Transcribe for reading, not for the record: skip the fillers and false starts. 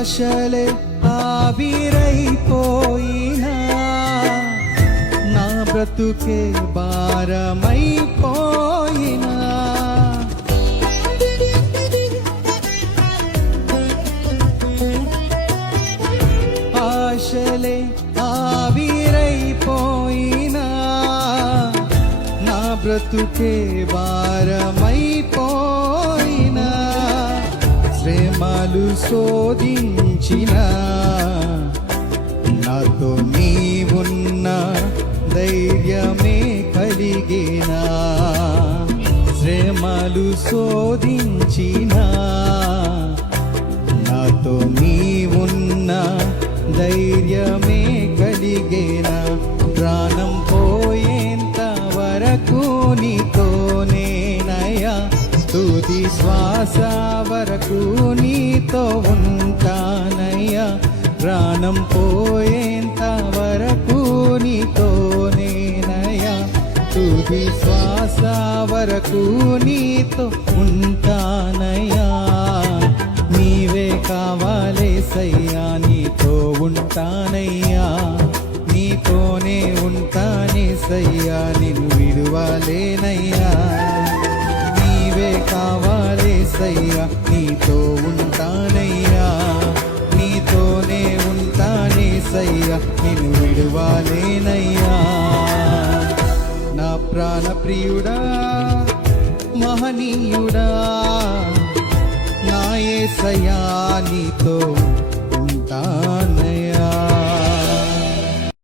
ఆశలే ఆవిరైపోయినా నా బ్రతుకే భారమైపోయినా ఆశలే ఆవిరైపోయినా నా బ్రతుకే భారమైపోయినా శ్రమలు శోధించిన నాతో నీవున్న ధైర్యమే కలిగిన శ్రమలు శోధించిన నాతో నీవున్న ధైర్యమే కలిగిన ప్రాణం పోయేంత వరకు నీతోనేనయ్యా తుది శ్వాస వరకు నీతో ఉంటానయ్యా ప్రాణం పోయేంత వరకు నీతోనేనయ్యా తుది శ్వాస వరకు నీతో ఉంటానయ్యా నీవే కావాలేసయ్యా నీతో ఉంటానయ్యా నీతోనే ఉంటానేసయ్యా నిన్ను విడువలేనయ్యా నీవే కావాలేసయ్యా నీతో ఉంటానయ్యా నీతోనే ఉంటానేసయ్యా నిన్ను విడువలేనయ్యా నా ప్రాణ ప్రియుడా మహనీయుడా నా యేసయ్యా నీతో ఉంటానయ్యా